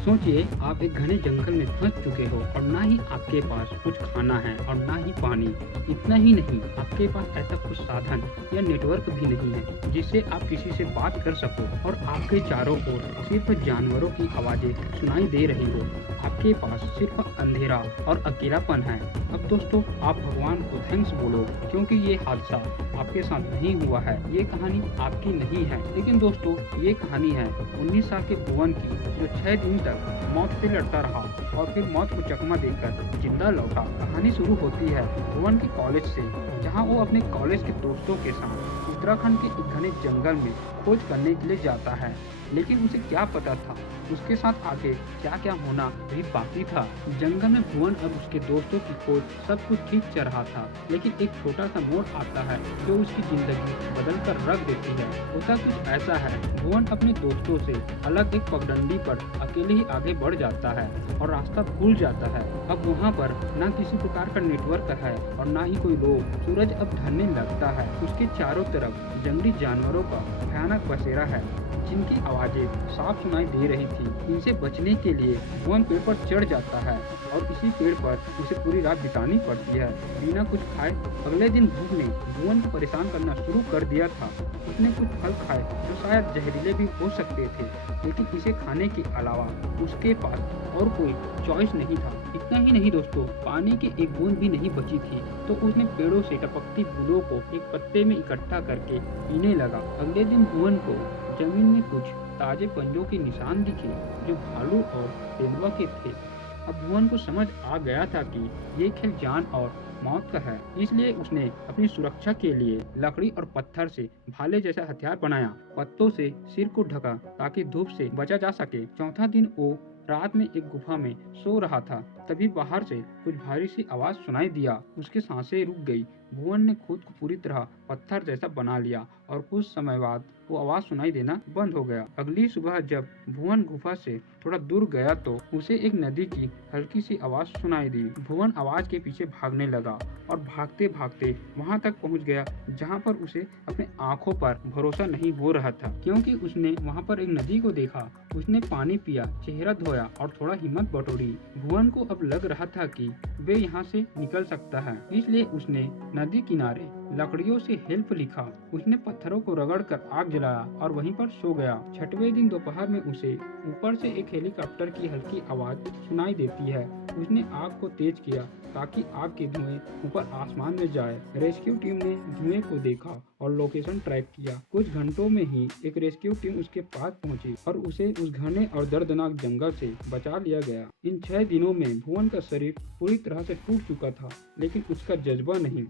सोचिए आप एक घने जंगल में फंस चुके हो और ना ही आपके पास कुछ खाना है और ना ही पानी। इतना ही नहीं, आपके पास ऐसा कुछ साधन या नेटवर्क भी नहीं है जिससे आप किसी से बात कर सको और आपके चारों ओर सिर्फ जानवरों की आवाजें सुनाई दे रही हो। आपके पास सिर्फ अंधेरा और अकेलापन है। अब दोस्तों, आप भगवान को थैंक्स बोलो, क्योंकि ये हादसा आपके साथ नहीं हुआ है। ये कहानी आपकी नहीं है, लेकिन दोस्तों ये कहानी है 19 साल के भुवन की, जो 6 दिन तक मौत से लड़ता रहा और फिर मौत को चकमा देकर जिंदा लौटा। कहानी शुरू होती है भुवन के कॉलेज से, जहां वो अपने कॉलेज के दोस्तों के साथ उत्तराखंड के एक घने जंगल में खोज करने के लिए जाता है। लेकिन उसे क्या पता था, उसके साथ आगे क्या क्या होना भी बाकी था। जंगल में भुवन अब उसके दोस्तों की खोज सब कुछ ठीक चल रहा था, लेकिन एक छोटा सा मोड़ आता है जो उसकी जिंदगी बदल कर रख देती है। होता कुछ ऐसा है, भुवन अपने दोस्तों से अलग एक पगडंडी पर अकेले ही आगे बढ़ जाता है और रास्ता भूल जाता है। अब वहाँ पर न किसी प्रकार का नेटवर्क है और न ही कोई लोग। सूरज अब ढलने लगता है, उसके चारों तरफ जंगली जानवरों का भयानक बसेरा है, जिनकी आवाजें साफ सुनाई दे रही थी। इनसे बचने के लिए भुवन पेड़ पर चढ़ जाता है और इसी पेड़ पर उसे पूरी रात बितानी पड़ती है, बिना कुछ खाए। अगले दिन भूख ने भुवन को परेशान करना शुरू कर दिया था। उसने कुछ फल खाए जो शायद जहरीले भी हो सकते थे, लेकिन इसे खाने के अलावा उसके पास और कोई चॉइस नहीं था। इतना ही नहीं दोस्तों, पानी की एक बूंद भी नहीं बची थी, तो उसने पेड़ों से टपकती बूंदों को एक पत्ते में इकट्ठा करके पीने लगा। अगले दिन भुवन को जमीन में कुछ ताजे पंजों के निशान दिखे, जो भालू और तेंदुआ के थे। अब भुवन को समझ आ गया था कि ये खेल जान और मौत का है, इसलिए उसने अपनी सुरक्षा के लिए लकड़ी और पत्थर से भाले जैसा हथियार बनाया। पत्तों से सिर को ढका ताकि धूप से बचा जा सके। चौथा दिन वो रात में एक गुफा में सो रहा था, तभी बाहर से कुछ भारी सी आवाज सुनाई दिया। उसकी सांसें रुक गई। भुवन ने खुद को पूरी तरह पत्थर जैसा बना लिया और कुछ समय बाद वो आवाज सुनाई देना बंद हो गया। अगली सुबह जब भुवन गुफा से थोड़ा दूर गया तो उसे एक नदी की हल्की सी आवाज सुनाई दी। भुवन आवाज के पीछे भागने लगा और भागते भागते वहां तक पहुंच गया जहां पर उसे अपने आंखों पर भरोसा नहीं हो रहा था, क्योंकि उसने वहां पर एक नदी को देखा। उसने पानी पिया, चेहरा धोया और थोड़ा हिम्मत बटोरी। भुवन को अब लग रहा था कि वे यहाँ से निकल सकता है, इसलिए उसने नदी किनारे लकड़ियों से हेल्प लिखा। उसने पत्थरों को रगड़ कर आग जलाया और वहीं पर सो गया। छठवें दिन दोपहर में उसे ऊपर से एक हेलीकॉप्टर की हल्की आवाज सुनाई देती है। उसने आग को तेज किया ताकि आग के धुएं ऊपर आसमान में जाए। रेस्क्यू टीम ने धुएं को देखा और लोकेशन ट्रैक किया। कुछ घंटों में ही एक रेस्क्यू टीम उसके पास पहुंची और उसे उस घने और दर्दनाक जंगल से बचा लिया गया। इन 6 दिनों में भुवन का शरीर पूरी तरह से टूट चुका था, लेकिन उसका जज्बा नहीं।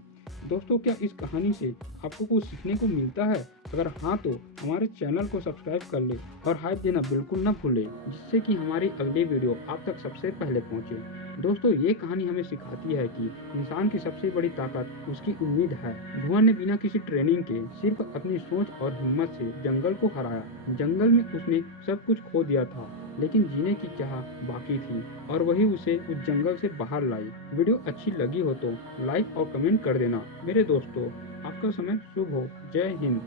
दोस्तों, क्या इस कहानी से आपको कुछ सीखने को मिलता है? अगर हाँ तो हमारे चैनल को सब्सक्राइब कर ले और हाइप देना बिल्कुल न भूलें, जिससे कि हमारी अगली वीडियो आप तक सबसे पहले पहुंचे। दोस्तों, ये कहानी हमें सिखाती है कि इंसान की सबसे बड़ी ताकत उसकी उम्मीद है। भुवन ने बिना किसी ट्रेनिंग के सिर्फ अपनी सोच और हिम्मत से जंगल को हराया। जंगल में उसने सब कुछ खो दिया था, लेकिन जीने की चाह बाकी थी और वही उसे उस जंगल से बाहर लाई। वीडियो अच्छी लगी हो तो लाइक और कमेंट कर देना। मेरे दोस्तों, आपका समय शुभ हो। जय हिंद।